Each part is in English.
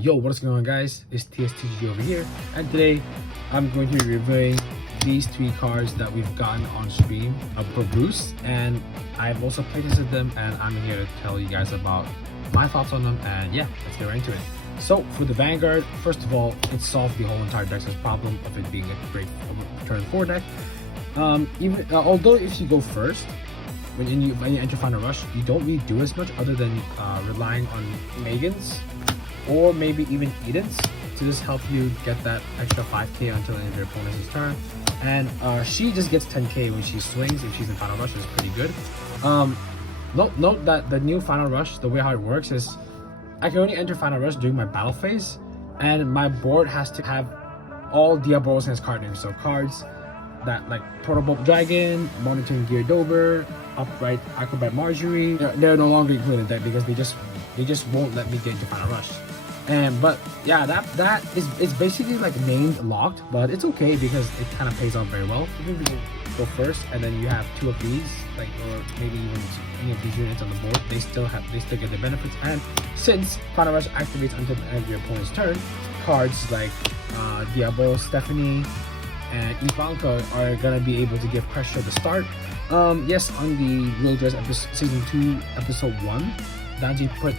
Yo, what's going on, guys? It's TSTG over here, and today I'm going to be reviewing these three cards that we've gotten on stream for Bruce, and I've also playtested them, and I'm here to tell you guys about my thoughts on them. And yeah, let's get right into it. So for the Vanguard, first of all, it solved the whole entire deck's problem of it being a great turn 4 deck. Although if you go first, when you enter Final Rush, you don't really do as much other than relying on Megans or maybe even Edens to just help you get that extra 5k until the end of your opponent's turn. And she just gets 10k when she swings if she's in Final Rush, is pretty good. Note that the new Final Rush, the way how it works is I can only enter Final Rush during my battle phase, and my board has to have all Diabolos in its card names. So cards that like Protobolt Dragon, Monitoring Gear Dober, Upright Acrobat Marjorie, they're no longer included in that because they just won't let me get into Final Rush. But yeah, that is basically like named locked, but it's okay because it kind of pays off very well. Even if you go first and then you have two of these, like, or maybe even any of these units on the board, they still get their benefits. And since Final Rush activates until the end of your opponent's turn, cards like Diabolos, Stephanie, and Ivanka are gonna be able to give pressure at the start. Yes, on the Real Dress season 2 episode 1, Danji put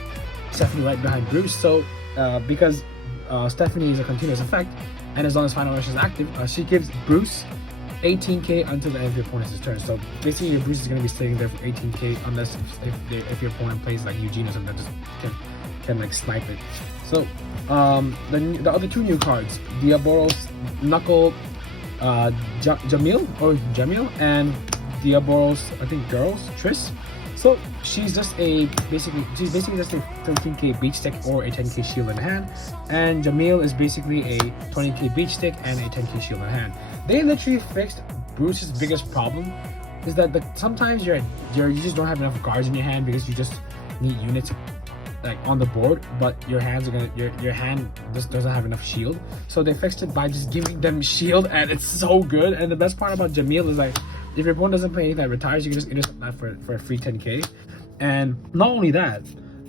Stephanie right behind Bruce. So because Stephanie is a continuous effect, and as long as Final Rush is active, she gives Bruce 18k until the end of your opponent's turn. So basically, Bruce is going to be sitting there for 18k unless if your opponent plays like Eugene or something that just can like snipe it. So the other two new cards, Diabolos Knuckle Jamil and Diabolos, I think Girls Triss. So she's basically just a 13k beach stick or a 10k shield in hand, and Jamil is basically a 20k beach stick and a 10k shield in hand. They literally fixed Bruce's biggest problem, is that sometimes you just don't have enough cards in your hand because you just need units like on the board, but your hand just doesn't have enough shield. So they fixed it by just giving them shield, and it's so good. And the best part about Jamil is like, if your opponent doesn't play anything that retires, you can just intercept that for a free 10k. And not only that,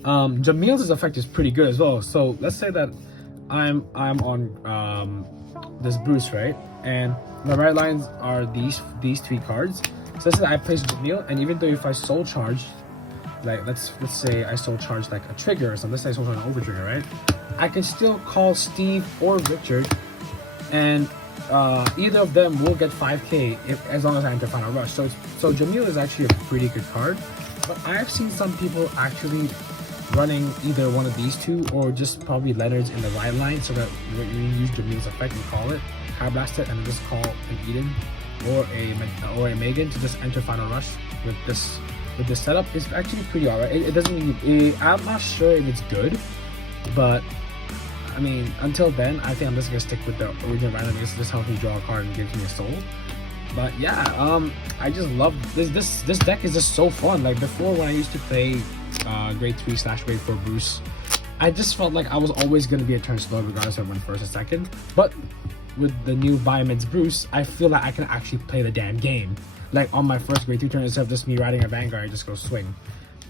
Jamil's effect is pretty good as well. So let's say that I'm on this Bruce, right? And my right lines are these three cards. So let's say I place Jamil, and even though if I soul charge, like let's say I soul charge like a trigger or something, let's say I soul charge an over trigger, right? I can still call Steve or Richard, and either of them will get 5k as long as I enter Final Rush. So Jamil is actually a pretty good card, but I've seen some people actually running either one of these two or just probably Leonard's in the right line, so that when you use Jamil's effect and call it, High Blast it, and then just call an Eden or a Megan to just enter Final Rush with this setup. Is actually pretty alright. It doesn't really, I'm not sure if it's good, but I mean, until then, I think I'm just gonna stick with the original random because this helps me draw a card and gives me a soul. But yeah, I just love this deck. Is just so fun. Like before, when I used to play grade 3/grade 4 Bruce, I just felt like I was always gonna be a turn slow regardless of when first or second. But with the new Viamence Bruce, I feel like I can actually play the damn game. Like on my first grade 2 turn, instead of just me riding a Vanguard, I just go swing.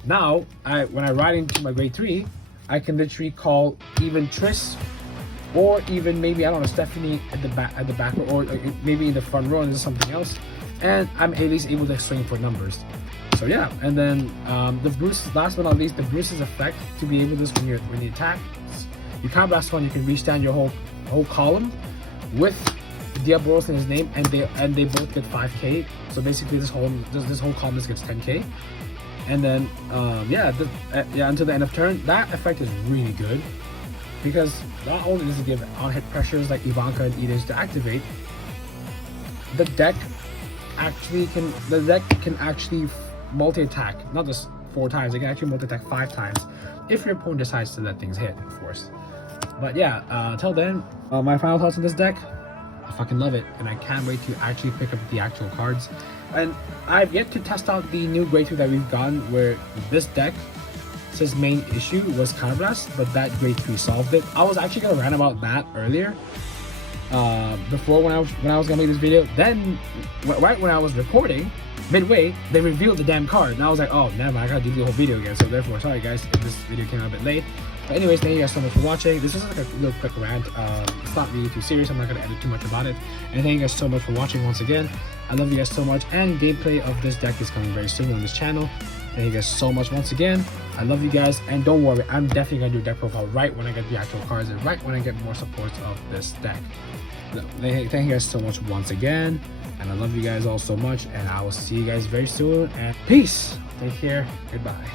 Now, when I ride into my grade 3, I can literally call even Triss, or even maybe, I don't know, Stephanie at the back, or maybe in the front row, and there's something else, and I'm at least able to swing for numbers. So yeah, and then the Bruce, last but not least, the Bruce's effect to be able to just when you attack, you can't blast one, you can reach down your whole column with Diabolos in his name, and they both get 5k. So basically, this whole column just gets 10k. And then until the end of turn, that effect is really good because not only does it give on-hit pressures like Ivanka and Edens to activate, the deck can actually multi-attack, not just 4 times, it can actually multi-attack 5 times if your opponent decides to let things hit, of course. But yeah, till then, my final thoughts on this deck, I fucking love it, and I can't wait to actually pick up the actual cards. And I've yet to test out the new grade 2 that we've gotten, where this deck's main issue was Counterblast, but that grade 3 solved it. I was actually gonna rant about that earlier, before when I was gonna make this video. Then, right when I was recording, midway, they revealed the damn card, and I was like, oh, never mind, I gotta do the whole video again. So therefore, sorry guys if this video came out a bit late. But anyways, thank you guys so much for watching. This is like a little quick rant. It's not really too serious. I'm not gonna edit too much about it. And thank you guys so much for watching once again. I love you guys so much. And gameplay of this deck is coming very soon on this channel. Thank you guys so much once again. I love you guys, and don't worry, I'm definitely gonna do a deck profile right when I get the actual cards and right when I get more supports of this deck. Thank you guys so much once again, and I love you guys all so much, and I will see you guys very soon, and peace. Take care. Goodbye.